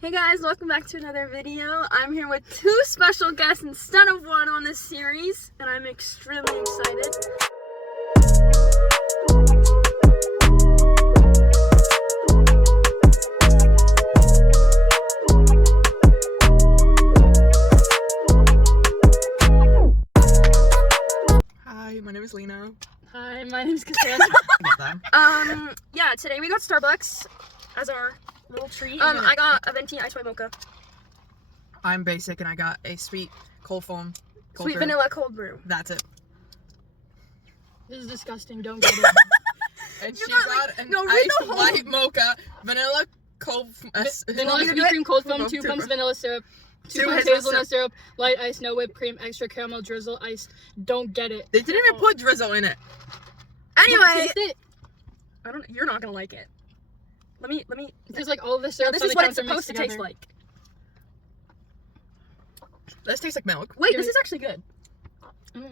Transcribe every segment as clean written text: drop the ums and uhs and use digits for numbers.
Hey guys, welcome back to another video. I'm here with two special guests instead of one on this series, and I'm extremely excited. Hi, my name is Lina. Hi, my name is Cassandra. Yeah, today we got Starbucks as our little treat. I'm I got a venti ice white mocha. I'm basic and I got a sweet cold foam. Sweet vanilla cold brew. That's it. This is disgusting, don't get it. And You she got, got an read iced the whole- white mocha, vanilla cold Vanilla me to sweet do it? cream cold foam, 2 Two pumps pumps. vanilla syrup, 2 Two pumps hazelnut hazelnut syrup, light ice, no whipped cream, extra caramel drizzle, ice. Don't get it. They didn't even put drizzle in it. Anyway, Taste it. you're not gonna like it. Let me. There's like all of the No, syrup. this is what it's supposed to taste like. This tastes like milk. Wait, Give this me- is actually good.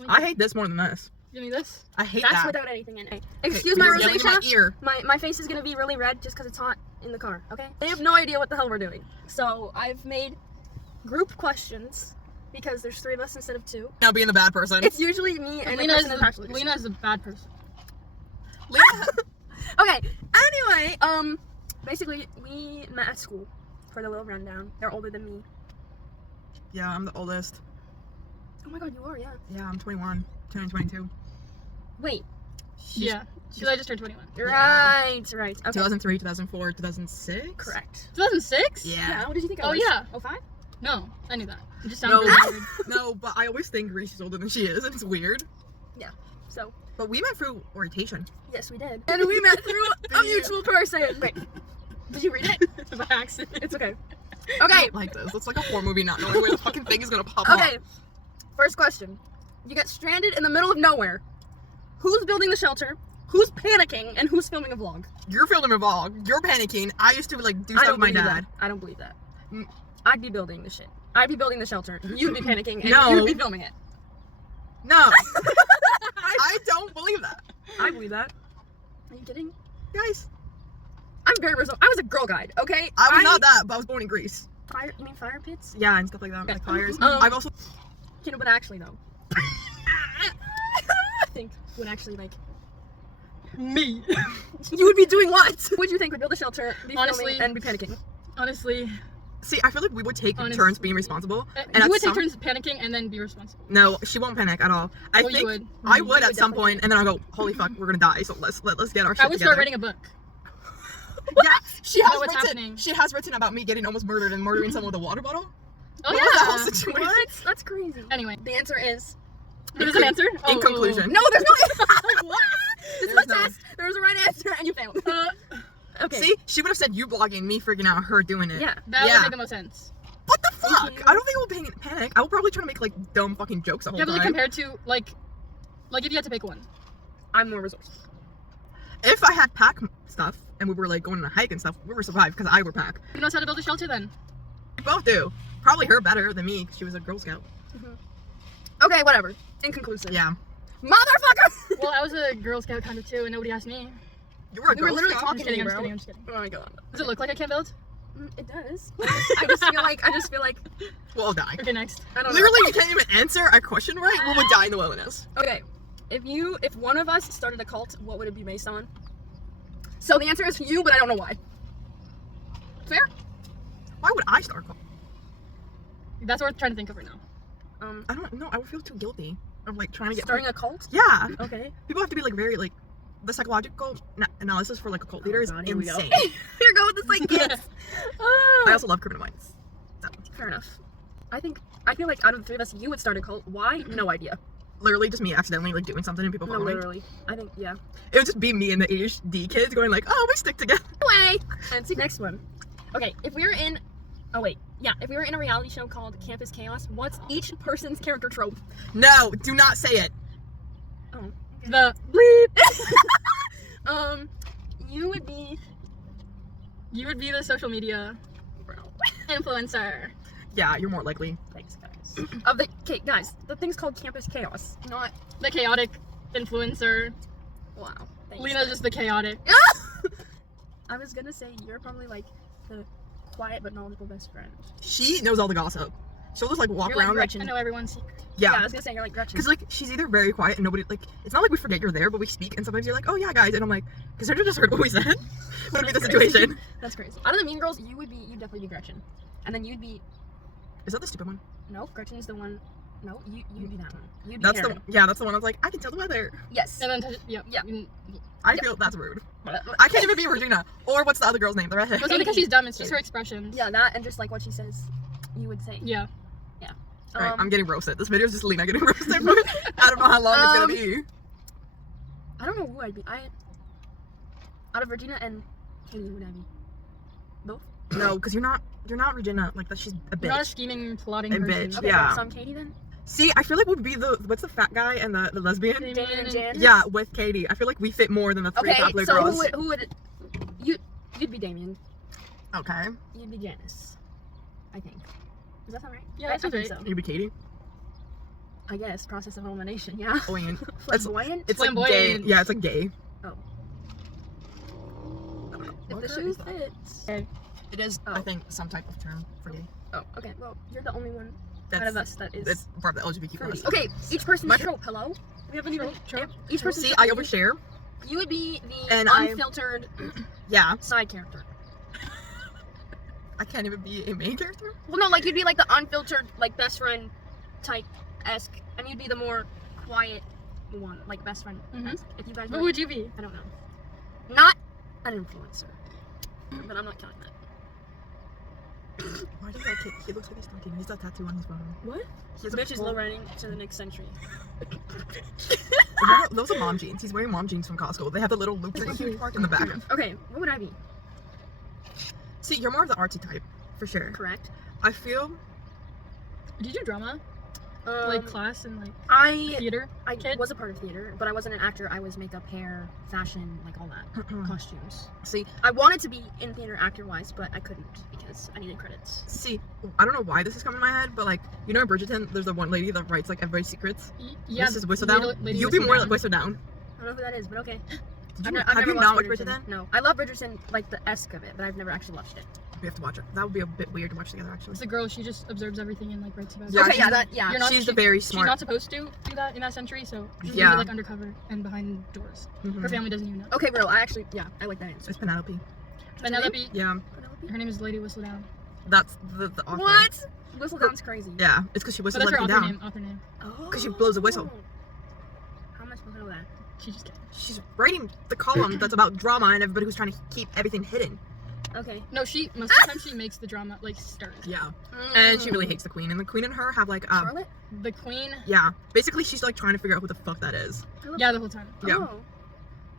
I hate this more than this. Give me this. I hate That's that. without anything in it. Okay, Excuse my you're yelling in my rosacea. ear. My face is gonna be really red just because it's hot in the car, okay? They have no idea what the hell we're doing. So I've made group questions because there's 3 of us instead of 2. Now being the bad person. It's usually me and the Lina person that's actually Lina is a bad person. Lina. Okay, anyway, basically we met at school for the little rundown. They're older than me. Yeah, I'm the oldest. Oh my god, you are, yeah. Yeah, I'm 21. Turning 22. Wait, Yeah, because I just turned 21. right. Okay, 2003, 2004, 2006? correct. 2006? Yeah. What did you think I Oh, was? yeah. 05? No, I knew that. It just No. sounds really weird. No, but I always think Reese is older than she is. It's weird. So, But we met through orientation. yes, we did. And we met through a mutual person. Wait, did you read it? By accident. It's okay. I Okay, don't like this. It's like a horror movie not knowing where the fucking thing is gonna pop up. okay. First question. You get stranded in the middle of nowhere. Who's building the shelter? Who's panicking? And who's filming a vlog? You're filming a vlog. You're panicking. I used to like do I stuff don't with my believe dad. that. I don't believe that. Mm. I'd be building the shit. I'd be building the shelter. You'd be panicking, and No. you'd be filming it. No. I don't believe that. I believe that. Are you kidding? Guys, I'm very reserved. I was a girl guide, okay? I was not that, but I was born in Greece. Fire? You mean fire pits? Yeah, and stuff like that, Okay. like fires. Um, I've also You know, but actually, though. I think would actually, like, Me. you would be doing what? Would you think would build a shelter, be Honestly- filming, and be panicking? Honestly, see. I feel like we would take Honest- turns being responsible. And you at would take some- turns panicking and then be responsible. No, she won't panic at all. I Oh, you think would. I You would at would some definitely. point, and then I'll go, holy fuck, we're gonna die. So let's get our shit I would together. start writing a book. Yeah, she Know has what's written. happening. She has written about me getting almost murdered and murdering someone with a water bottle. Oh What was that whole yeah. situation? What? That's crazy. Anyway, The answer is there's an answer. In conclusion, no. There's no. What? This There's is a no- test. There was a right answer, and you failed. Okay. See, she would have said you blogging, me freaking out, her doing it. Yeah. That Yeah. would make the most sense. What the fuck? you. I don't think we'll panic. I will probably try to make like dumb fucking jokes the whole Yeah, but like time. compared to like if you had to pick one. I'm more resourceful. If I had pack stuff and we were like going on a hike and stuff, we would survive because I would pack. Who knows how to build a shelter then? We both do. Probably her better than me 'cause she was a Girl Scout. Okay, whatever. Inconclusive. Yeah. Motherfucker! Well, I was a Girl Scout kind of too, and nobody asked me. You were a We were Girl literally Scout? I'm just kidding. I'm bro. just kidding. I'm just kidding. Oh my god. Does it look like I can't build? It does. I just feel like We'll all die. Okay, next. I don't Literally, you can't even answer a question right. We would die in the wilderness. know. Okay. If one of us started a cult, what would it be based on? So the answer is you, but I don't know why. Fair? Why would I start? That's what we're trying to think of right now. I don't know. I would feel too guilty of like trying to get. Starting a cult? Yeah. Okay. People have to be like very like. The psychological analysis for like a cult leader is God, here we go. insane. Here go with the psychics. I also love criminal minds. So, Fair enough. I feel like out of the 3 of us, you would start a cult. Why? No idea. literally just me accidentally like doing something and people No, following. literally. I think, yeah. It would just be me and the ADHD kids going like, oh, we stick together. Anyway, and see, next one. Okay, if we were in a reality show called Campus Chaos, what's each person's character trope? No, do not say it. Oh. The bleep. You would be. You would be the social media influencer. Yeah, you're more likely. Thanks, guys. Okay, guys, the thing's called Campus Chaos, not. The chaotic influencer. Wow. Thanks, Lina's just the chaotic. I was gonna say you're probably like the quiet but knowledgeable best friend. She knows all the gossip. She'll just like walk You're like around. Gretchen. I know everyone's secret. Yeah, I Yeah. was gonna say you're like Gretchen. Because like she's either very quiet and nobody like it's not like we forget you're there, but we speak and sometimes you're like, oh yeah guys, and I'm like, because I just heard what we said. What would be the That's crazy. situation? That's crazy. Out of the Mean Girls, you'd definitely be Gretchen, and then you'd be Is that the stupid one? no, Gretchen's the one. No, you'd be that one. You'd be That's Karen. that's the one I was like, I can tell the weather. Yes. And then, yeah. I Yeah. feel that's rude. I can't even be Regina. Or what's the other girl's name? The redhead. It's not because she's dumb, it's just her expressions. Yeah, that and just like what she says, you would say. Yeah. Alright, I'm getting roasted. This video is just Lina getting roasted. I don't know how long it's gonna be. I don't know who I'd be. Out of Regina and Katie, who would I be? Both. No, because you're not Regina. Like that, she's a You're not a bitch. scheming, plotting A person. bitch. Okay, Yeah. so I'm Katie then. See, I feel like we'd be what's the fat guy and the lesbian? Damien and Jan. Yeah, with Katie. I feel like we fit more than the three Okay, popular so girls. who would you'd be Damien. Okay. You'd be Janice. I think. Does that sound right? Yeah, I that sounds think right. so. You'd be Katie. I guess process of elimination. Yeah. Flamboyant. Flamboyant. It's like gay. Flamboyant. Yeah, it's like gay. Oh. I don't know. If What the kind shoe is that? fits. It is, Oh. I think, some type of term for gay. Oh, okay. Well, you're the only one That's, out of us that is. That's part of the LGBTQ fruity. plus. Okay, each person's My- trope. Hello. We haven't even. Trope. Each person's. See, trope. I overshare. You would be the And I- unfiltered Yeah. side character. I can't even be a main character. Well, no, like you'd be like the unfiltered, like best friend type esque, and you'd be the more quiet one, like best friend. Mhm. If you guys What were, would you be? I don't know. Not an influencer, but I'm not counting that. Why does that kid? He looks like he's talking. He's got a tattoo on his bottom. What? He has a Bitch is full- low running to the next century. Those are mom jeans. He's wearing mom jeans from Costco. They have the little loop in the back. Okay, what would I be? See, you're more of the artsy type, for sure. Correct. I feel Did you do drama? Um, Like class and like I theater? I kid? was a part of theater, but I wasn't an actor. I was makeup, hair, fashion, like all that, costumes. see, I wanted to be in theater actor-wise, but I couldn't because I needed credits. I don't know why this is coming to my head, but like, you know in Bridgerton, there's the one lady that writes like everybody's secrets. Yeah. Mrs. Whistledown. Lady You'd be more like Whistledown. Whistledown. I don't know who that is, but okay. Did I've you, I've have never you not watched watched Bridgerton? No, I love Bridgerton, like the esque of it, but I've never actually watched it. We have to watch it. That would be a bit weird to watch together, actually. It's a girl, she just observes everything and like writes about Yeah, it. okay, she's yeah, the- that, yeah. You're not- She's she- the very She's smart. not supposed to do that in that century, so she Yeah. does it like undercover and behind doors. Mhm. Her family doesn't even know. Okay, real. I actually, yeah, I like that answer. It's Penelope. Penelope, Yeah, Penelope? her name is Lady Whistledown. that's the author. What? Whistledown's crazy. Yeah, it's because she But whistles that's her everything author down. name. Author name. Oh. 'Cause she blows a whistle. How am I supposed to know that? She just kidding. She's writing the column that's about drama and everybody who's trying to keep everything hidden. Okay. No, she most of the time she makes the drama like stars. Yeah, and she really hates the queen, and the queen and her have like Charlotte? The queen. yeah, basically she's like trying to figure out who the fuck that is. Yeah, the whole time. Yeah. Oh.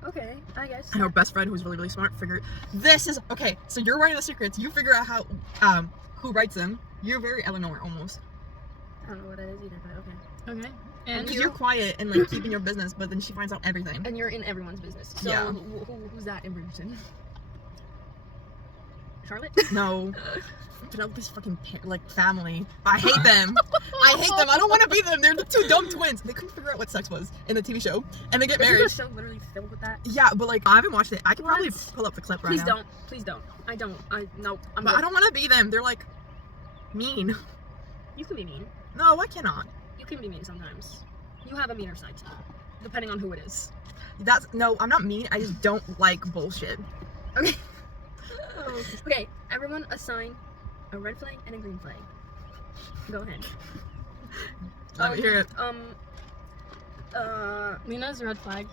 Okay, I guess. And her best friend, who's really smart, figured this is okay. So you're writing the secrets. You figure out how who writes them. You're very Eleanor almost. I don't know what that is either, but okay. Okay. And Because you? you're quiet and like keeping your business, but then she finds out everything. And you're in everyone's business. So Yeah. who's that in Bridgerton? Charlotte? No, Penelope's fucking like family. I hate them. I hate them. I don't want to be them. They're the two dumb twins. They couldn't figure out what sex was in the TV show, and they get Isn't married. the show literally filled with that? Yeah, but like I haven't watched it. I can probably What? pull up the clip right Please now. don't. Please don't. I don't. No. I'm But good. I don't want to be them. They're like mean. You can be mean. No, I cannot. You can be mean sometimes. You have a meaner side to you, depending on who it is. That's no. I'm not mean. I just don't like bullshit. Okay. Okay, everyone assign a red flag and a green flag. Go ahead. Let me hear it. Lina's red flag.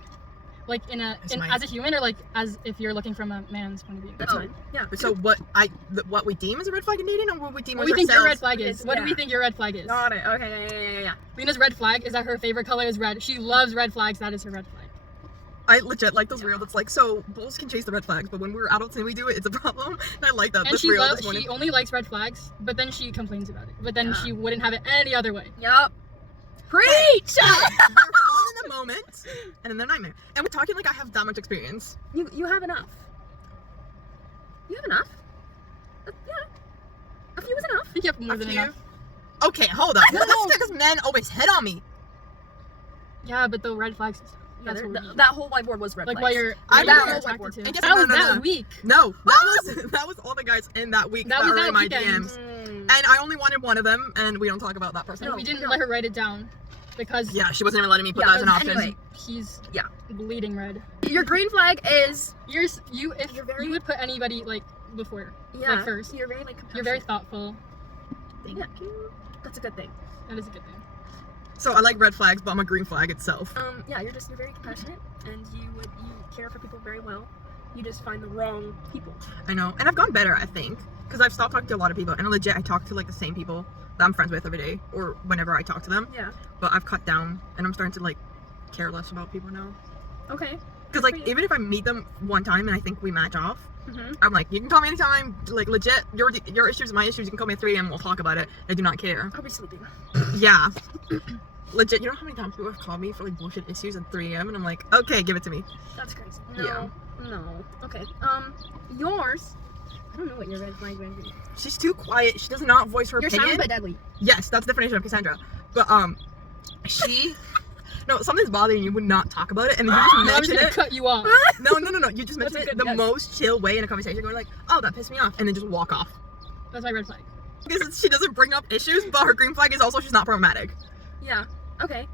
Like It's mine. as a human or like as if you're looking from a man's point of view. That's Oh. fine. Yeah. So what we deem as a red flag in dating, or what we deem What as do we think your red ourselves? flag is? What do we Yeah. think your red flag is? Got it. Okay. Yeah. Lina's red flag is that her favorite color is red. She loves red flags. That is her red flag. I legit like those reels. It's like, so bulls can chase the red flags, but when we're adults and we do it, it's a problem. And I like that. And This she reel loves. this morning. She only likes red flags, but then she complains about it. But then Yeah. she wouldn't have it any other way. Yup. Preach! They're fun in the moment, and then they're nightmare. And we're talking like I have that much experience. You have enough. You have enough. Yeah. A few is enough. I think you have more A than few. enough. Okay, hold up. That's because men always hit on me. Yeah, but the red flags and stuff. That's there. what we need. That whole whiteboard was red Like flags. why you're I that know. you're attracted to. I guess- That was no, that no. week. No, that was all the guys in that week That that was were that in my weekend. DMs. And I only wanted one of them, and we don't talk about that person. No. We didn't let her write it down because Yeah, she wasn't even letting me put Yeah, that as an option. anyway. he's Yeah. bleeding red. Your green flag is If You're very- you would put anybody like before, yeah. like first. You're very like compassionate. You're very thoughtful. Thank you. That's a good thing. That is a good thing. So I like red flags, but I'm a green flag itself. Yeah, you're very compassionate, and you care for people very well. You just find the wrong people. I know, and I've gotten better, I think, because I've stopped talking to a lot of people, and legit, I talk to like the same people that I'm friends with every day, or whenever I talk to them. Yeah. But I've cut down, and I'm starting to like care less about people now. Okay. Because like even if I meet them one time and I think we match off, Mm-hmm. I'm like, you can call me anytime. Like legit, your issues, my issues. You can call me at 3 a.m. We'll talk about it. I do not care. I'll be sleeping. Yeah. Legit, you know how many times people have called me for like bullshit issues at 3 a.m. and I'm like, okay, give it to me. That's crazy. No. Yeah. No. Okay. Yours. I don't know what your red flag is. She's too quiet. She does not voice her You're opinion. silent but deadly. Yes, that's the definition of Cassandra. But she no, something's bothering you, would not talk about it, and then you just I'm just mention gonna it. cut you off. No. You just That's mention a it good the guess. most chill way in a conversation. Going like, oh, that pissed me off, and then just walk off. That's my red flag. Because she doesn't bring up issues, but her green flag is also she's not problematic. Yeah. Okay.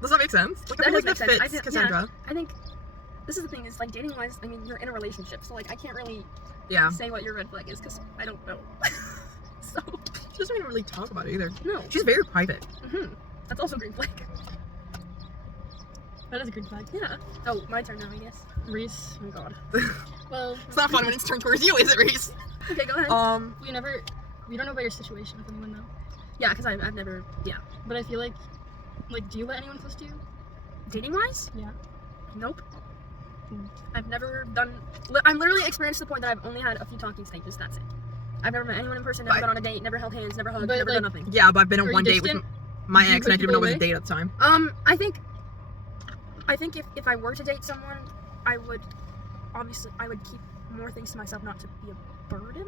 Does that make sense? Like, I That feel like does that make sense. fits I feel- Cassandra. I think this is the thing. Is like dating wise. I mean, you're in a relationship, so like I can't really Yeah. say what your red flag is because I don't know. So She doesn't even really talk about it either. no. She's very private. That's also green flag. That is a green flag. Yeah. Oh, my turn now, I guess. Reese. Oh my god. Well, It's not fun when it's turned towards you, is it, Reese? Okay, go ahead. we don't know about your situation with anyone though. Yeah, because I've never. Yeah. But I feel like, do you let anyone close to you? Dating wise? Yeah. Nope. I've never done. I'm literally experienced to the point that I've only had a few talking stages. That's it. I've never met anyone in person. Never But- been on a date. Never held hands. Never hugged. But, never like, done nothing. Yeah, but I've been Are on you one date with distant? my Do you ex, and I push didn't even know people it was a away? date at the time. I think if I were to date someone, I would obviously I would keep more things to myself, not to be a burden.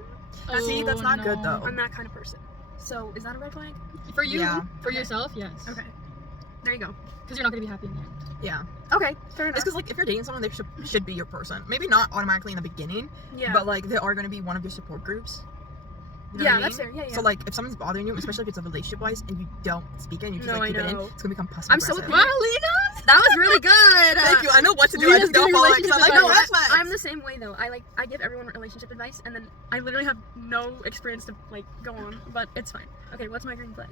See, that's not good, though. I'm that kind of person. So is that a red flag? For you, Yeah. for Okay. yourself, yes. Okay. There you go. Because you're not gonna be happy in the end. Yeah. Okay. Fair enough. It's because, like, if you're dating someone, they should be your person. Maybe not automatically in the beginning, Yeah. but, like, they are going to be one of your support groups. You know Yeah, what I that's mean? fair. Yeah, yeah. So, like, if someone's bothering you, especially if it's a relationship-wise, and you don't speak it, and you just, No, like, I keep it in, know. it's going to become passive I'm so aggressive. Wow, Lina! That was really good. Thank you. I know what to do. I Lena's just don't good follow it because I like relationship no advice. red flags. I'm the same way though. I give everyone relationship advice, and then I literally have no experience to like go on, but it's fine. Okay, what's my green flag?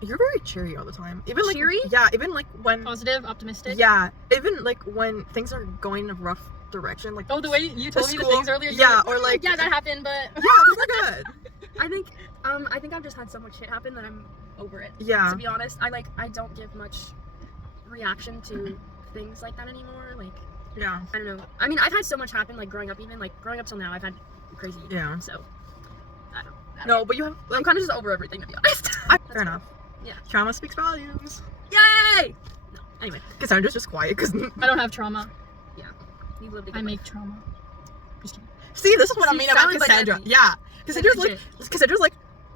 You're very cheery all the time. Even like Cheery? Yeah, even like when Positive, optimistic. yeah, even like when things are going in a rough direction, like Oh, the way you told me the school- things earlier. you're yeah, like, or like yeah, that happened, but yeah, those are good. I think I've just had so much shit happen that I'm over it. Yeah. To be honest, I don't give much reaction to things like that anymore. Like Yeah. I don't know. I mean, I've had so much happen like growing up. Even like growing up till now, I've had crazy. Yeah. So I don't. No, but you have I'm kind of just over everything to be honest. fair enough. Yeah. Trauma speaks volumes. Yay! No. Anyway, Cassandra's just quiet because I don't have trauma. you've lived a I good make trauma. Just kidding. see, this is what I See, mean about silent but Cassandra. deadly. Yeah, Cassandra's legit. like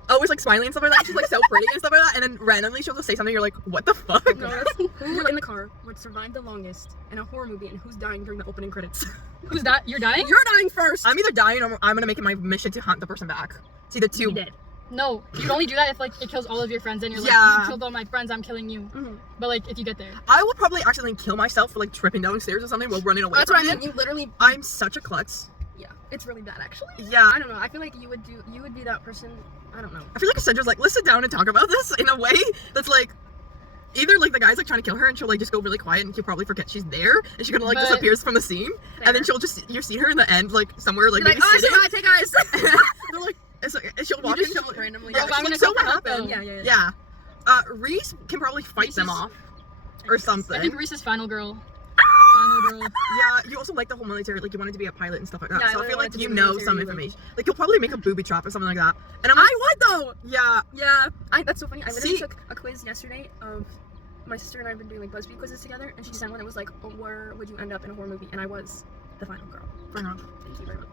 always like smiling and stuff like that. She's like so pretty and stuff like that, and then randomly she'll just say something. You're like, what the fuck? No, that's who in the car would survive the longest in a horror movie and who's dying during the opening credits. Who's that? You're dying? You're dying first. I'm either dying or I'm gonna make it my mission to hunt the person back. It's either two. You dead. No, you'd only do that if like it kills all of your friends and you're like, Yeah. you killed all my friends, I'm killing you. Mhm. But like if you get there. I will probably accidentally kill myself for like tripping downstairs or something while running away That's from what I it. mean. You literally. I'm such a klutz. Yeah, it's really bad actually. Yeah. I don't know. I feel like you would be that person. I don't know. I feel like Cassandra's like, let's sit down and talk about this in a way that's like, either like the guy's like trying to kill her and she'll like just go really quiet and she'll probably forget she's there and she kind of like But- disappears from the scene and then she'll just, you see her in the end like somewhere like You're maybe like, oh, sitting. shit, hi, hey guys. They're like, it's like, and she'll You walk just in show she'll- it randomly. Yeah, Bro, I'm she's gonna like, so go what for help, happened? Yeah. Reese can probably fight Reese them is- off or something. I think Reese is final girl. Final girl. Yeah, you also like the whole military, like you wanted to be a pilot and stuff like that. Yeah, I so I really feel wanted like to be you in the know military, some like- information. Like you'll probably make a booby trap or something like that. And I'm like, I would though. yeah, Yeah. That's so funny. I literally See- took a quiz yesterday of my sister and I have been doing like BuzzFeed quizzes together, and she sent one. It was like, oh, where would you end up in a horror movie? And I was the final girl. fair enough. Thank you very much.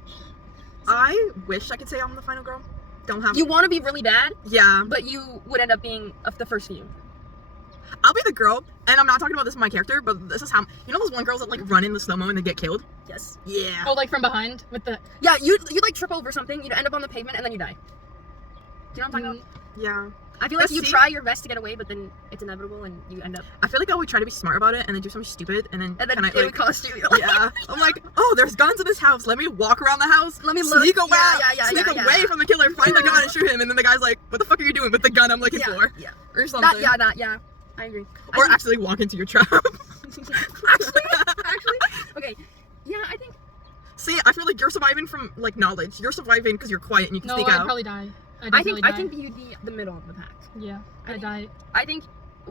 I wish I could say I'm the final girl. Don't have. You want to be really bad, Yeah. but you would end up being of the first few. I'll be the girl, and I'm not talking about this in my character, but this is how, you know those one girls that like run in the slow-mo and they get killed? Yes. Yeah. Oh, like from behind with the. Yeah, you like trip over something, you'd end up on the pavement, and then you die. Do you know what I'm talking about? Yeah. I feel like But you see- try your best to get away, but then it's inevitable, and you end up. I feel like I would try to be smart about it and then do something stupid, and then And then kinda, it would cost you. Like, yeah. I'm like, oh, there's guns in this house. Let me walk around the house. Let me look. Sneak away. Sneak yeah. away from the killer. Find the gun and shoot him. And then the guy's like, "What the fuck are you doing with the gun I'm looking for?" Yeah. Or something. Yeah. I agree. Or I actually walk into your trap. think, okay. Yeah, I think. See, I feel like you're surviving from like knowledge. You're surviving because you're quiet and you can No, sneak I'd out. probably die. I think you'd be the middle of the pack. Yeah, I I think- die. I think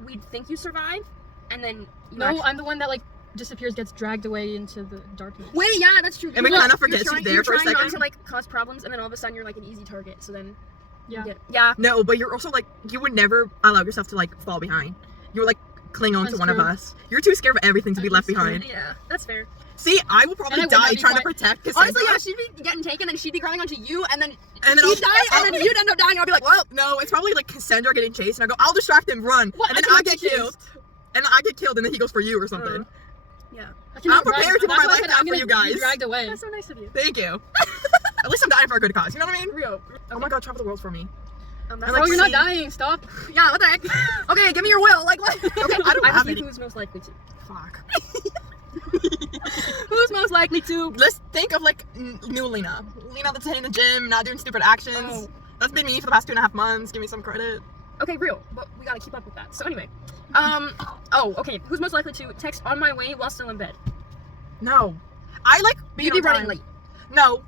we'd think you survive, and then you No, actually- I'm the one that like disappears, gets dragged away into the darkness. Wait, yeah, that's true. And we You're kinda like- forget you're she's trying- there you're for a trying not second. to like cause problems, and then all of a sudden you're like an easy target. So then Yeah. yeah. No, but you're also like, you would never allow yourself to like fall behind. You would like cling on to That's one of true. us. You're too scared of everything to be left That's true. behind. Yeah, that's fair. See, I will probably And I would not die be trying to quiet. protect Cassandra. Honestly, yeah, she'd be getting taken, and she'd be crying onto you, and then And then she'd die, I'll- and then you'd end up dying. I'll be like, well, No, it's probably like Cassandra getting chased, and I go, I'll distract him, run, What? and then I I cannot get get killed, and I get killed, and then he goes for you or something. yeah, I cannot I'm prepared run. to put That's my why I life said down I'm for gonna you guys. be dragged away. that's so nice of you. Thank you. At least I'm dying for a good cause. You know what I mean? Real. Oh my god, travel the world for me. That's And, Oh, like, you're not see- dying. Stop. yeah. What the heck? Okay, give me your will. Like what? Okay, I don't have a few any. who's most likely to. Fuck. Who's most likely to? Let's think of like new Lina. Lina that's hitting the gym, not doing stupid actions. Oh. That's been me for the past 2.5 months. Give me some credit. Okay, real. But we gotta keep up with that. So anyway, oh, okay. Who's most likely to text on my way while still in bed? No. I like being You'd be on running time. late. No.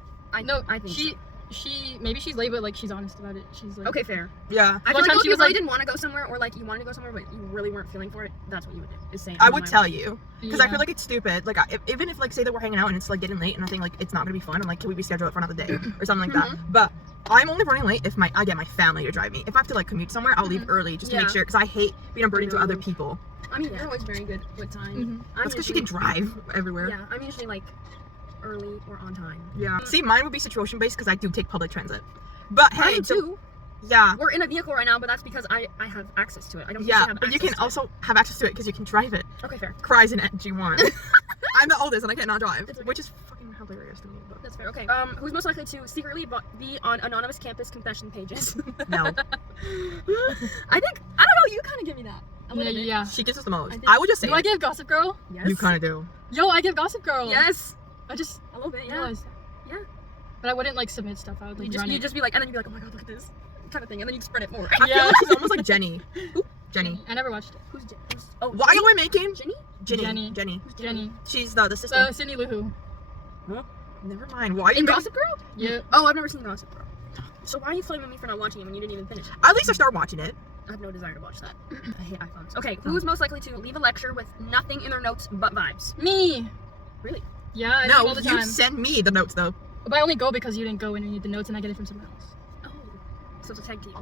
No, I think she maybe she's late, but like she's honest about it. She's like, Okay, fair. Yeah. I One feel time like if she you was really like- didn't want to go somewhere, or like you wanted to go somewhere but you really weren't feeling for it, that's what you would do. Is saying. I "I'm would on my tell way." you. Because I yeah. feel like it's stupid. Like, even if, like, say that we're hanging out and it's, like, getting late and I think, like, it's not gonna be fun, I'm like, can we reschedule it for another day? Or something like that. But I'm only running late if I get my family to drive me. If I have to, like, commute somewhere, I'll leave early just to make Yeah. sure. Because I hate being a burden to other people. I mean, you're always very good with time. I'm That's because she usually- can drive everywhere. Yeah, I'm usually like early or on time. Yeah. See, mine would be situation based because I do take public transit. But I hey, do too. yeah. We're in a vehicle right now, but that's because I have access to it. I don't Yeah, usually have but you access can to also have access to it because you can drive it. it. Okay, fair. Cries in G1. I'm the oldest and I cannot drive, It's okay. which is fucking hilarious to me. But That's fair. Okay. Who's most likely to secretly be on anonymous campus confession pages? no, I think I don't know. You kind of give me that. A little bit. Yeah. she gives us the most. I think- I would just say Do I it. give Gossip Girl? Yes. You kind of do. Yo, I give Gossip Girl. Yes. I just A little bit. Yeah. realized. Yeah. But I wouldn't like submit stuff. I would like You run it. just be like, and then you'd be like, oh my god, look at this kind of thing, and then you spread it more. I feel Yeah. like she's almost like Jenny. Jenny. I never watched it. Who's oh? Why am I making Jenny? Jenny? Jenny. Who's Jenny. She's the sister. So Cindy Lou Who. Never mind. Why? Are you In making- Gossip Girl? Yeah. Oh, I've never seen Gossip Girl. So why are you flaming me for not watching it when you didn't even finish it? At least I start watching it. I have no desire to watch that. I hate iPhones. Okay, who's most likely to leave a lecture with nothing in their notes but vibes? Me. Really? Yeah, I leave No, all the you time. send me the notes though. But I only go because you didn't go and you need the notes and I get it from someone else. Oh, so it's a tag team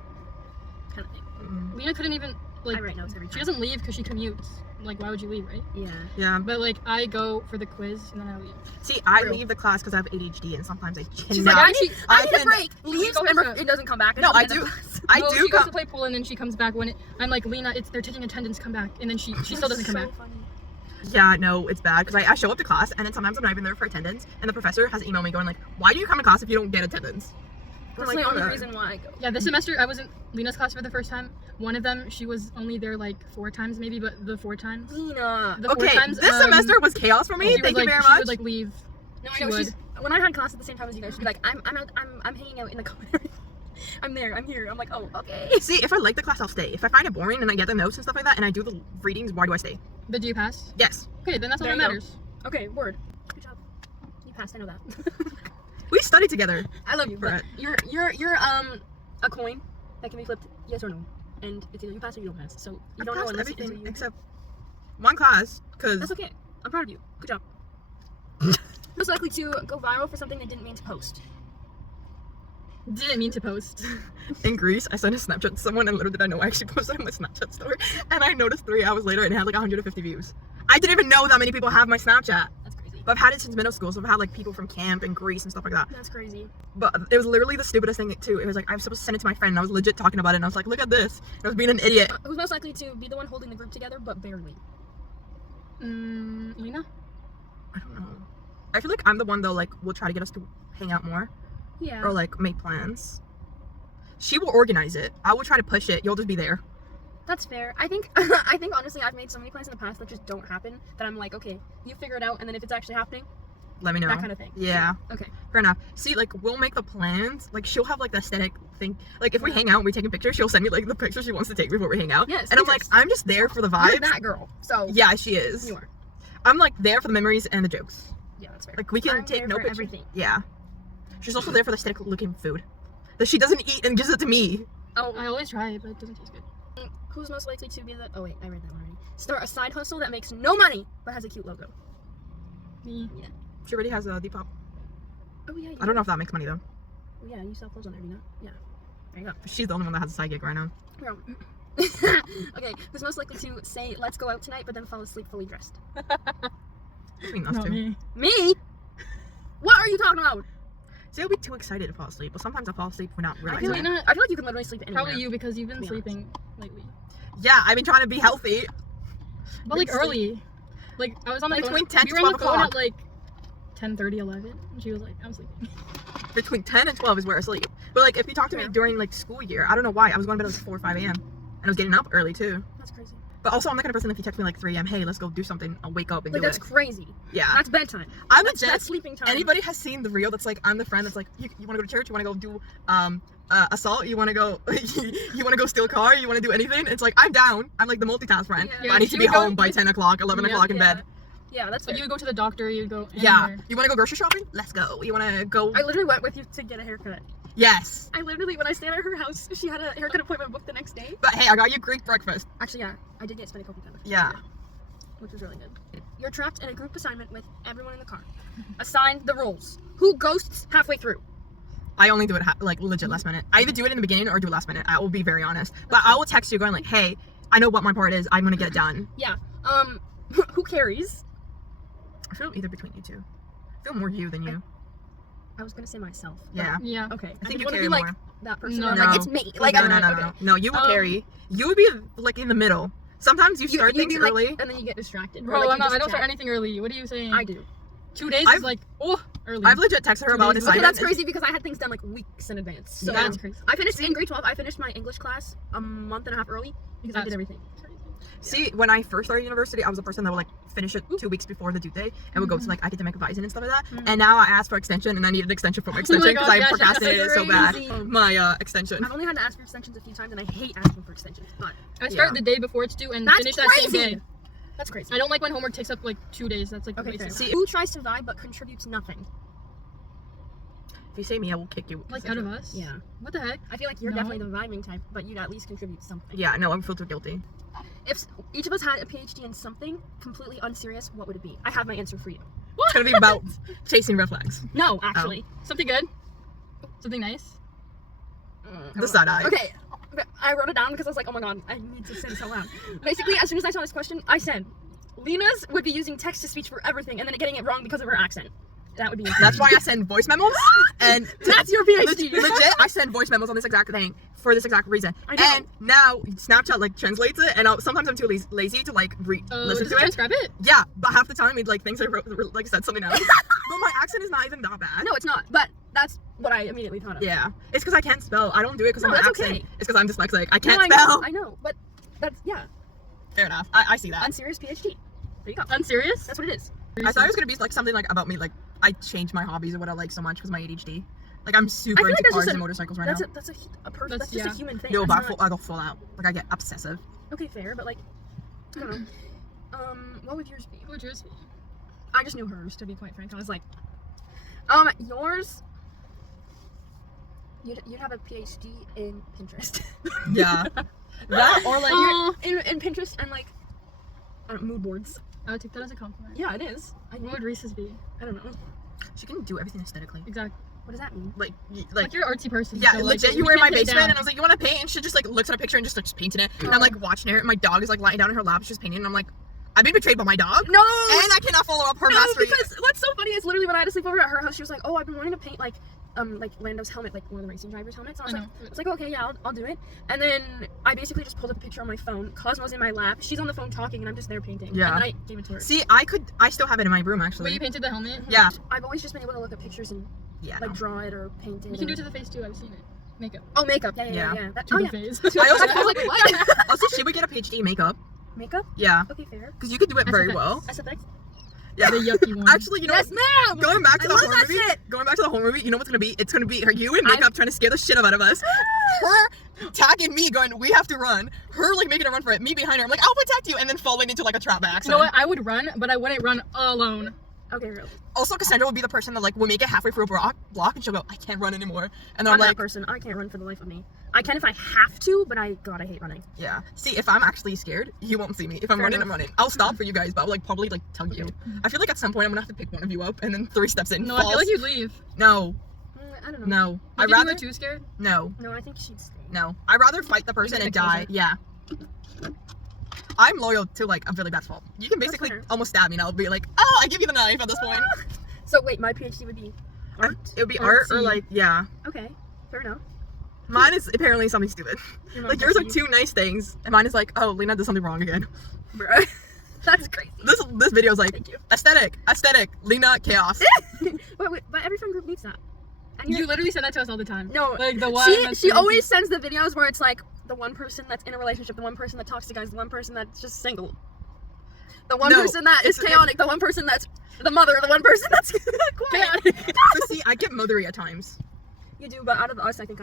kind of thing. Lena couldn't even like. I write notes every She time. doesn't leave because she commutes. Like, why would you leave, right? Yeah. Yeah. But like, I go for the quiz and then I leave. See, I Real. leave the class because I have ADHD and sometimes I cannot. She's like, I need I a can- break. Leaves goes and to- it doesn't come back. No, until I the end do. of class. I No, do she goes come. to play pool and then she comes back when I'm like, Lena, they're taking attendance, come back, and then she still doesn't come So back. funny. Yeah, no, it's bad because I show up to class and then sometimes I'm not even there for attendance and the professor has emailed me going like, why do you come to class if you don't get attendance? I'm That's like, the only "Okay." reason why I go. Yeah, this semester I was in Lena's class for the first time. One of them, she was only there like 4 times maybe, but the 4 times. Lina. The 4 Okay, times, this semester was chaos for me. she Thank would, you like, very she much. would like leave. No, I She know. would. She's when I had class at the same time as you guys, she'd be like, I'm hanging out in the corner. I'm there. I'm here. I'm like, oh, okay. See, if I like the class, I'll stay. If I find it boring and I get the notes and stuff like that and I do the readings, why do I stay? But do you pass? Yes. Okay, then that's all There that you go. matters. Okay, word. Good job. You passed. I know that. We studied together. I love you, but Right. you're a coin that can be flipped yes or no, and it's either you pass or you don't pass. So you I don't know passed unless everything you. except one class because That's okay. I'm proud of you. Good job. Most likely to go viral for something they didn't mean to post. Didn't mean to post. in Greece, I sent a Snapchat to someone and little did I know I actually posted it on my Snapchat story and I noticed 3 hours later it had like 150 views. I didn't even know that many people have my Snapchat. That's crazy. But I've had it since middle school, so I've had like people from camp and Greece and stuff like that. That's crazy. But it was literally the stupidest thing too. It was like I was supposed to send it to my friend and I was legit talking about it and I was like, look at this. I was being an idiot. Who's most likely to be the one holding the group together, but barely? Lina? I don't know. I feel like I'm the one though, like will try to get us to hang out more Yeah. or like make plans. She will organize it. I will try to push it. You'll just be there. That's fair. I think honestly I've made so many plans in the past that just don't happen that I'm like, okay, you figure it out, and then if it's actually happening, Let me know. that kind of thing. Yeah. Okay. Fair enough. See, like we'll make the plans. Like she'll have like the aesthetic thing. Like if we hang out and we taking pictures, she'll send me like the pictures she wants to take before we hang out. Yes, and I'm like, pictures. I'm just there for the You're vibes. that girl. So Yeah, she is. you are. I'm like there for the memories and the jokes. Yeah, that's fair. Like we can I'm take there no for pictures. everything. Yeah. She's also there for the aesthetic looking food that she doesn't eat and gives it to me. Oh, I always try it, but it doesn't taste good. who's most likely to be the? Oh wait, I read that one already. Start a side hustle that makes no money but has a cute logo. Me. She already has a Depop. Oh yeah. I don't know if that makes money though. Oh, yeah, you sell clothes on there, you know? Yeah. There you go. She's the only one that has a side gig right now. Bro. Okay, who's most likely to say let's go out tonight but then fall asleep fully dressed? Between us Not two. me. Me? What are you talking about? See, I'll be too excited to fall asleep, but sometimes I fall asleep without I realizing feel, it. like, I feel like you can literally sleep anywhere. Probably you because you've been Yeah. sleeping lately. Yeah, I've been trying to be healthy. But like Sleep. early. Like I was on the Between phone. 10 we to were on the 12 phone o'clock. at like 10:30, 11, and she was like, "I'm sleeping." Between 10 and 12 is where I sleep. But like, if you talk to me Yeah. during like school year, I don't know why. I was going to bed at like 4 or 5 a.m. And I was getting up early too. That's crazy. But also, I'm the kind of person if you text me like 3 a.m., hey, let's go do something, I'll wake up and Like, do that's it. crazy. Yeah. That's bedtime. I'm That's legit. sleeping time. Anybody has seen the reel that's like, I'm the friend that's like, you want to go to church? You want to go do assault? You want to go you want to go steal a car? You want to do anything? It's like, I'm down. I'm like the multitask friend. Yeah. But I need to she be would go- home by 10 o'clock, 11 Yeah. o'clock in Yeah. bed. Yeah, that's Like fair. you would go to the doctor, you'd go Yeah. anywhere. You want to go grocery shopping? Let's go. You want to go? I literally went with you to get a haircut. Yes. I literally, when I stayed at her house, she had a haircut appointment booked the next day. But hey, I got you Greek breakfast. Actually, yeah, I did get to spend a couple times with her. Yeah. Which was really good. You're trapped in a group assignment with everyone in the car. Assign the roles. Who ghosts halfway through? I only do it like legit last minute. I either do it in the beginning or do it last minute. I will be very honest. But I will text you going like, hey, I know what my part is. I'm going to get it done. Yeah. Who carries? I feel either between you two. I feel more you than you. I was gonna say myself. but- Yeah. Yeah. Okay. I think you wanna carry be like more. that person. No, where, no. Like it's me. Like no, I'm no, no, okay. no. No, you will Um, carry. You would be like in the middle. Sometimes you start you things do, like, early. and then you get distracted. or, Bro, like, I'm you not, just I don't start chat. anything early. What are you saying? I do. 2 days I've- is like, early. I've legit texted her about an 2 days. Okay, assignment. that's crazy because I had things done like weeks in advance. So Yeah. That's crazy. I finished in grade 12. I finished my English class a month and a half early because I did That's everything. See, when I first started university, I was a person that would like finish it 2 weeks before the due date and would go to like academic advising and stuff like that. Mhm. And now I asked for extension and I needed an extension for my my extension because God, I yeah, procrastinated it so bad. crazy. My extension. I've only had to ask for extensions a few times, and I hate asking for extensions. But I start Yeah. the day before it's due and that's finish that same crazy. day. That's crazy. I don't like when homework takes up like 2 days. That's like Okay, fair. wasted. See- Who tries to vibe but contributes nothing? If you say me, I will kick you. Like out of us. Yeah. What the heck? I feel like you're No. definitely the vibing type, but you'd at least contribute something. Yeah, no, I would feel too guilty. If each of us had a PhD in something completely unserious, what would it be? I have my answer for you. It's gonna be about chasing red flags. No, actually. Something good? Something nice? The side eye. Okay, I wrote it down because I was like, oh my god, I need to say this out loud. Basically, as soon as I saw this question, I said, Lina's would be using text to speech for everything and then getting it wrong because of her accent. That would be insane. That's why I send voice memos. And That's your PhD. legit, I send voice memos on this exact thing for this exact reason. I know. And now Snapchat like translates it, and sometimes I'm too lazy to like listen Does to it it. transcribe it? Yeah, but half the time it like thinks I wrote, like said something else. But my accent is not even that bad. No, it's not, but that's what I immediately thought of. Yeah, it's because I can't spell. I don't do it because No, of my that's accent. okay. It's because I'm dyslexic. I No, can't I spell. know, I know, but that's, yeah, Fair enough. I see that. unserious PhD. There you go. Unserious? That's what it is. I thought it was gonna be like something like about me, like I changed my hobbies or what I like so much because my ADHD. Like I'm super I feel into like that's cars just and a- motorcycles right That's now. a person. That's- That's just yeah. a human thing. No, That's but not- I go full out. Like I get obsessive. Okay, fair, but like, I don't know. What would yours be? What would yours be? I just knew hers, to be quite frank. I was like, yours. You'd have a PhD in Pinterest. Yeah. That or like Oh, in Pinterest and like, mood boards. I would take that as a compliment. Yeah, it is. What would Reese's be? I don't know. she can do everything aesthetically. Exactly. What does that mean? Like Like you're an artsy person. yeah, so, like, legit. You we were in my can't put it basement, down. and I was like, "You want to paint?" And she just like looks at a picture and just starts painting it. And I'm like watching her. And my dog is like lying down in her lap, she's painting. And I'm like, I've been betrayed by my dog. No. And I cannot follow up her No, mastery. because what's so funny is literally when I had to sleep over at her house, she was like, "Oh, I've been wanting to paint like Lando's helmet, like one of the racing drivers' helmets." And I was like, okay, yeah, I'll do it. And then I basically just pulled up a picture on my phone. Cosmo's in my lap. She's on the phone talking, and I'm just there painting. Yeah. And then I gave it to her. See, I still have it in my room actually. Wait, you painted the helmet? Yeah. I've always just been able to look at pictures and Yeah. like draw it or paint it. You can do it to the face too. I've seen it. Makeup. Oh, makeup. Yeah. Yeah. That, To oh the yeah. face. I also I was like, what? also she would get a PhD in makeup. Makeup? Yeah. Okay, fair. Because you could do it very SFX. well. SFX? Yeah. The yucky one. Actually, you know Yes, what? ma'am. Going back to I the love horror that movie. shit. Going back to the horror movie. You know what's gonna be? It's gonna be you in makeup trying to scare the shit out of us. Her tagging me, going, "We have to run." Her like making a run for it. Me behind her. I'm like, "I'll protect you," and then falling into like a trap by You know accident. what? I would run, but I wouldn't run alone. Okay, really. Also, Cassandra would be the person that like will make it halfway through a block, and she'll go, "I can't run anymore." And then I'm I'm that like, person. I can't run for the life of me. I can if I have to, but I hate running. "Yeah." See, if I'm actually scared, you won't see me. If I'm Fair running, enough. I'm running. I'll stop for you guys, but I'll like probably like tug you. I feel like at some point I'm gonna have to pick one of you up, and then 3 steps in. No, I falls. feel like you'd leave. No, I don't know. no. Like, I'd if you rather were too scared. no. No, I think she'd stay. No, I'd rather fight the person You and can die. pick Yeah. I'm loyal to like a really bad fault. You can basically fair. almost stab me and I'll be like, "Oh, I give you the knife at this point." So wait, my PhD would be art? It would be art or Artsy. like, yeah. Okay, fair enough. Mine is apparently something stupid. Your Like mom's yours are PhD. 2 nice things, and mine is like, "Oh, Lina did something wrong again." Bruh. That's crazy. This video is like Thank you. aesthetic, Lina chaos. But every friend group needs that. And You literally said that to us all the time. No, Like the one. that's she crazy. always sends the videos where it's like the one person that's in a relationship, the one person that talks to guys, the one person that's just single, the one No, person that is it's- chaotic, the one person that's the mother, the one person that's quiet. Chaotic. So see, I get mothery at times. You do, but out of us, I think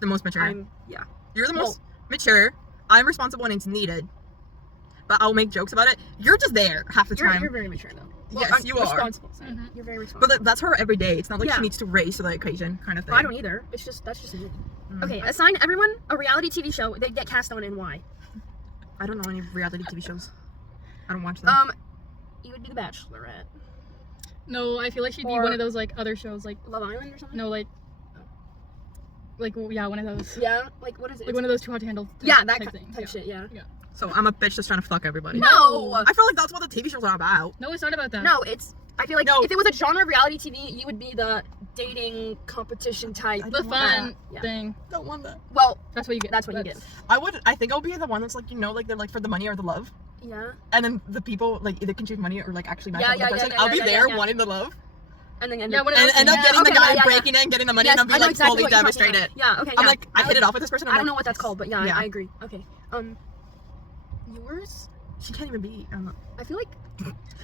The most mature. yeah. You're the most mature. I'm responsible when it's needed, but I'll make jokes about it. You're just there half the time. You're very mature though. Yes, you are. responsible. Sorry. Mhm. You're very responsible. But that's her every day. It's not like Yeah. she needs to race to the occasion kind of thing. I don't either. It's just that's just me. Mm. Okay, assign everyone a reality TV show they get cast on and why. I don't know any reality TV shows. I don't watch them. You would be the Bachelorette, No, I feel like she'd be Or- one of those like other shows, like Love Island or something. no, like yeah, one of those. Yeah, like what is it? Like one of those Too Hot to Handle. yeah, that type type thing. shit. Yeah. So I'm a bitch just trying to fuck everybody. No. I feel like that's what the TV shows are about. No, it's not about that. No, it's. I feel like No. if it was a genre of reality TV, you would be the dating competition type. I The don't want fun Yeah. thing. Don't want that. Well, That's what you get. that's what you get. I think I'll be the one that's like, like they're like for the money or the love. Yeah. And then the people like either can choose money or like actually match Yeah, up with yeah, the yeah, person. yeah, I'll be yeah, there yeah. wanting the love. And then end Yeah, up. what And else? end up Yeah. getting the Okay, guy yeah, yeah, breaking it and getting the money Yes, and I'll be I know like exactly fully what you're talking devastated. about. Yeah. Okay. I'm yeah. like, I hit it off with this person. I don't know what that's called, but yeah, Yeah. I agree. Okay. Yours? She can't even be. I feel like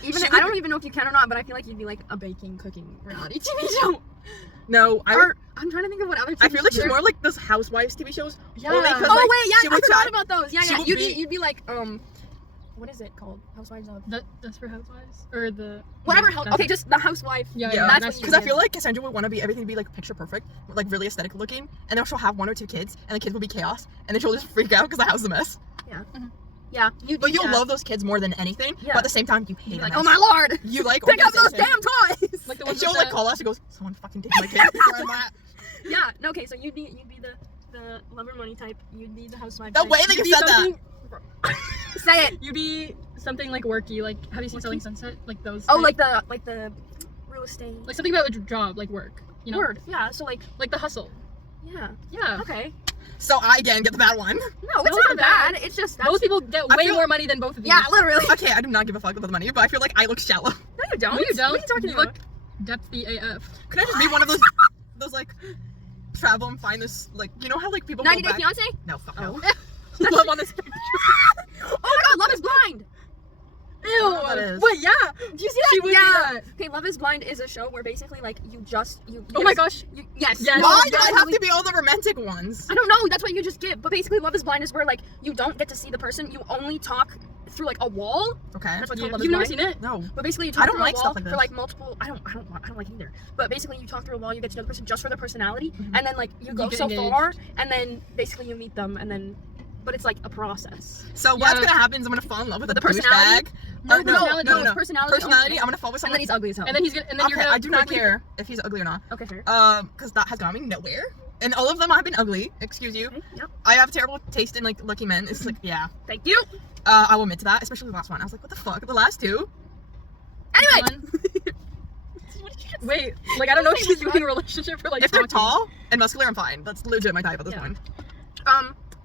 even She I would don't even know if you can or not, but I feel like you'd be like a baking, cooking reality TV show. No, Or I'm trying to think of what other. TV I feel like she's shows- more like those housewives TV shows. Yeah. Only 'cause, Oh like, wait, she yeah, I would forgot try- about those. Yeah, she yeah. would You'd be like what is it called? Housewives of That's for Housewives or the whatever. That's okay, it. just the housewife. Yeah, Yeah, that's that's what Because I feel like Cassandra would want to be everything to be like picture perfect, like really aesthetic looking, and then she'll have 1 or 2 kids, and the kids will be chaos, and then she'll just freak out because the house is a mess. Yeah, But you'll yeah. love those kids more than anything. Yeah. But at the same time, you hate You're them. like, oh my lord, You like pick up those organization. damn toys. like the And ones she'll with like the- call us. She goes, "Someone fucking take my kid." Where I'm at. Yeah, no, okay, so you'd be the lover money type. You'd be the housewife. The type. way that You'd you be said that. something- Say it. You'd be something like worky. Like, have you seen Selling Sunset? Like those. Oh, type- like the real estate. like something about a job, like work. You know, Word. Yeah. So like like the hustle. yeah. Yeah. Okay. So I again get the bad one. No, it's No, not it's not bad. bad. It's just Those people get I way feel- more money than both of you. Yeah, literally. Okay, I do not give a fuck about the money, but I feel like I look shallow. No, you don't. No, you don't. What are you talking You about? look depthy AF. Could I just be one of those like travel and find this like how like people 90 go Day back? Fiance? No, fuck Oh. no. Love on this. Oh my god, Love is Blind! Ew. don't know what that is. But yeah. Do you see that? She would do yeah. that. Okay, Love is Blind is a show where basically like you Oh my gosh. yes. Yes. Why you do I have actually- to be all the romantic ones? I don't know, that's what you just give. But basically Love is Blind is where like you don't get to see the person, you only talk through like a wall. Okay. That's what Yeah. Love is You've never Blind. seen it? No. But basically you I talk don't through like a wall stuff like for this. like multiple I don't like either. But basically you talk through a wall, you get to know the person just for their personality, and then like you go get so engaged. far, and then basically you meet them, and then but it's like a process. So what's Yeah. gonna happen is I'm gonna fall in love with a The personality? douchebag. No, no, personality. no, no. It's personality. Personality. only. I'm gonna fall with And someone. then he's ugly as hell. And then you're okay, gonna. I do not quickly- care if he's ugly or not. okay, fair. Because that has got me nowhere. And all of them have been ugly. Excuse you. Okay, yep. I have terrible taste in like lucky men. It's like yeah. Thank you. I will admit to that, especially the last one. I was like, what the fuck? The last two? Anyway. Wait, like I don't know if she's in a relationship or like. If they're talking. tall and muscular, I'm fine. That's legit my type at this Yeah. point.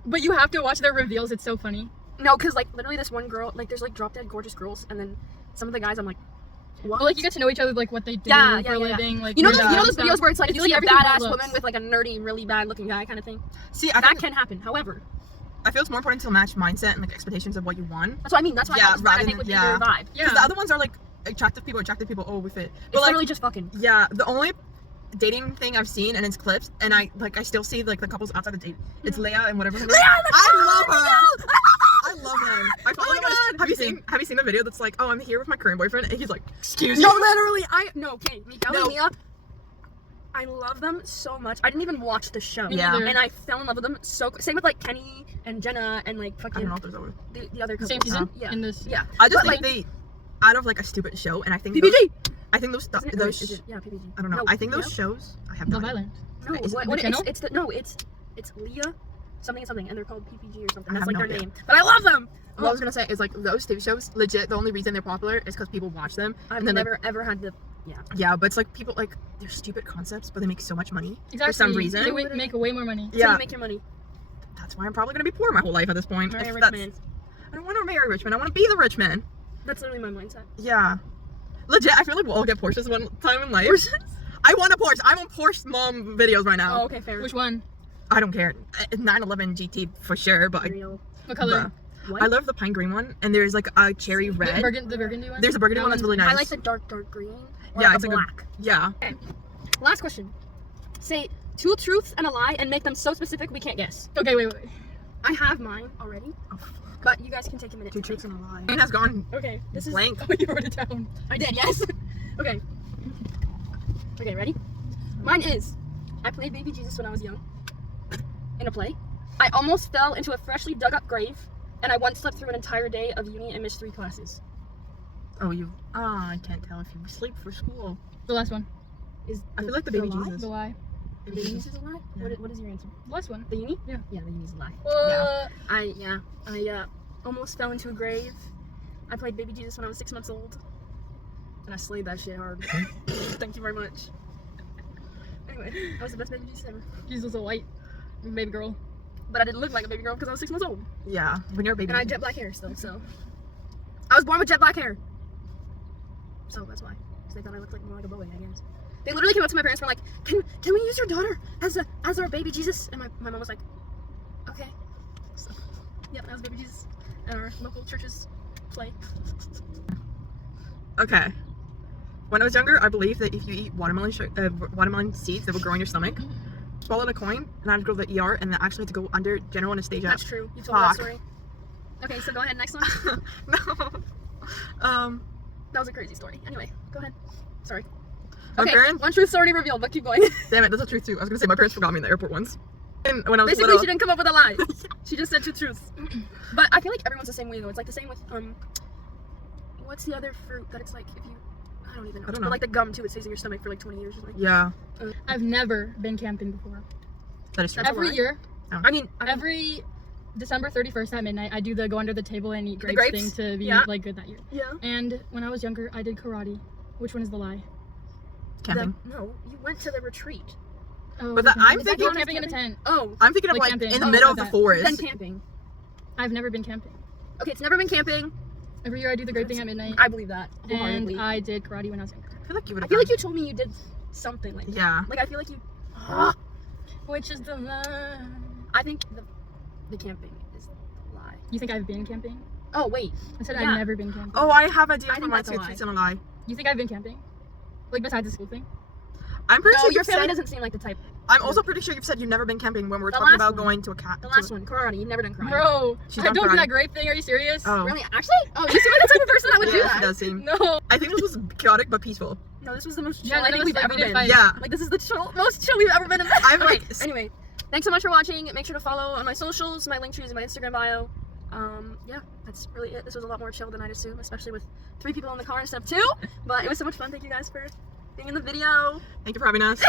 But you have to watch their reveals. It's so funny. No, because like literally this one girl, like there's like drop dead gorgeous girls, and then some of the guys I'm like, what? But like you get to know each other, like what they do Yeah, for a living. Like you know, where those, they you know go those and videos stuff. where it's like It's you see a everything badass that woman looks. with like a nerdy, really bad looking guy kind of thing. See, I That think, can happen. However, I feel it's more important to match mindset and like expectations of what you want. that's what I mean. That's why Yeah, I rather think would than- be yeah. your vibe. Yeah. Because the other ones are like attractive people, oh, we fit. It's But like, literally just fucking. yeah, the only dating thing I've seen, and it's clips, and I still see like the couples outside the date. It's Leia and whatever. Her name is. I love her. I love him. I follow Oh my him on- God. Have you seen the video that's like, oh, I'm here with my current boyfriend, and he's like, excuse No, me. literally, okay, Mikael No. and Mia, I love them so much. I didn't even watch the show. Me Yeah. neither. And I fell in love with them same with like Kenny and Jenna and like I fucking don't know if there's other. the other couple. Same season. Yeah. In this. Yeah. I just But, think like- they, out of like a stupid show, and I think PPG. those Isn't it? those Is it? Yeah, PPG. I don't know. No, I think those no? shows. I have no Love idea. Island. No, Is it what, the what channel? it's Leah, something, and they're called PPG or something. I That's have like no their idea. name. But I love them. What I was gonna say is like those TV shows. Legit, the only reason they're popular is because people watch them. I've and then never ever had the. Yeah, but it's like people like they're stupid concepts, but they make so much money Exactly. for some reason. They make way more money. So Yeah, you make your money. that's why I'm probably gonna be poor my whole life at this point. Marry a If rich that's- man. I don't want to marry a rich man. I want to be the rich man. That's literally my mindset. Yeah, legit. I feel like we'll all get Porsches one time in life. I want a Porsche. I'm on Porsche mom videos right now. Oh, okay, fair. Which one? I don't care. 911 GT for sure, but Real. What color? What? I love the pine green one, and there's like a cherry The red. burgundy one. There's a burgundy That one that's one's- really nice. I like the dark green. Or Yeah, like it's a like a- black. Yeah. Last question. Say 2 truths and a lie and make them so specific we can't guess. Okay, wait. I have mine already, Oh, but you guys can take a minute. two to truths think. and a lie. Mine has gone Okay, this is. blank. Oh, you wrote it down. I did, yes. Okay. Okay, ready? Mine is I played Baby Jesus when I was young in a play. I almost fell into a freshly dug up grave, and I once slept through an entire day of uni and missed 3 classes. Oh, you. Ah, I can't tell if you sleep for school. The last one. Is I feel like the baby lie? Jesus. The lie. The uni's is a lie? Yeah. What is your answer? The last one. The uni? Yeah. Yeah, the uni's a lie. Yeah. I almost fell into a grave. I played Baby Jesus when I was 6 months old, and I slayed that shit hard. Thank you very much. Anyway, I was the best Baby Jesus ever. Jesus was a white baby girl. But I didn't look like a baby girl because I was 6 months old, Yeah, when you're a baby. and I had jet black hair still. So I was born with jet black hair. So that's why. Because they thought I looked like more like a boy, I guess. They literally came up to my parents and were like, "Can we use your daughter as our baby Jesus?" And my mom was like, "Okay." So, yep, that was Baby Jesus at our local church's play. Okay. When I was younger, I believed that if you eat watermelon seeds that would grow in your stomach, swallowed a coin, and I had to go to the ER, and then actually had to go under general anesthesia. That's true. You told me that Fuck. story. Okay, so go ahead. Next one. No. That was a crazy story. Anyway, go ahead. Sorry. My Okay, parents. one truth's already revealed, but keep going. Damn it, that's the truth too. I was gonna say my parents forgot me in the airport once. And when I was Basically, little. she didn't come up with a lie. She just said 2 truths. But I feel like everyone's the same way though. It's like the same with what's the other fruit that it's like if you I don't even know. I don't But know. like the gum too, it stays in your stomach for like 20 years or something. Yeah, I've never been camping before. that is true. That's a Every lie. year, I mean, every December 31st at midnight, I do the go under the table and eat The grapes, grapes? thing to be Yeah. like good that year. yeah. And when I was younger, I did karate. Which one is the lie? Camping. No, you went to the retreat. Oh, But the the- I'm camping. thinking- camping in a tent. Oh, I'm thinking of Like like camping. in the Oh, middle of like the that. then forest. camping. I've never been camping. Okay, it's never been camping. Every year I do the grape thing at midnight. I believe that wholeheartedly. And I did karate when I was younger. I feel like you would I have. feel like you told me you did something like that. Yeah. Like I feel like you. Which is the lie? I think the camping is the lie. You think I've been camping? Oh wait, I said Yeah. I've never been camping. Oh, I have idea I for think my that's a two lie. truths and a lie. You think I've been camping? Like besides the school thing? I'm pretty no, sure your you've family said. doesn't seem like the type. I'm also pretty sure you've said you've never been camping when we were The talking last about one. going to a cat. The last one, karate. You've never done karate. Bro, She's I done don't do karate. that grape thing. Are you serious? Oh. Really? Actually? Oh, you seem like the type of person that would do Yeah, that. she does seem. No. I think this was chaotic but peaceful. No, this was the most Yeah, chill I none think of we've us, like, ever we didn't been. fight. Yeah. Like this is the most chill we've ever been in. I'm Okay, like- anyway, thanks so much for watching. Make sure to follow on my socials. My link tree is in my Instagram bio. Yeah, that's really it. This was a lot more chill than I'd assume, especially with 3 people in the car and stuff too. But it was so much fun. Thank you guys for being in the video. Thank you for having us.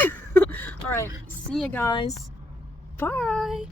All right, see you guys. Bye.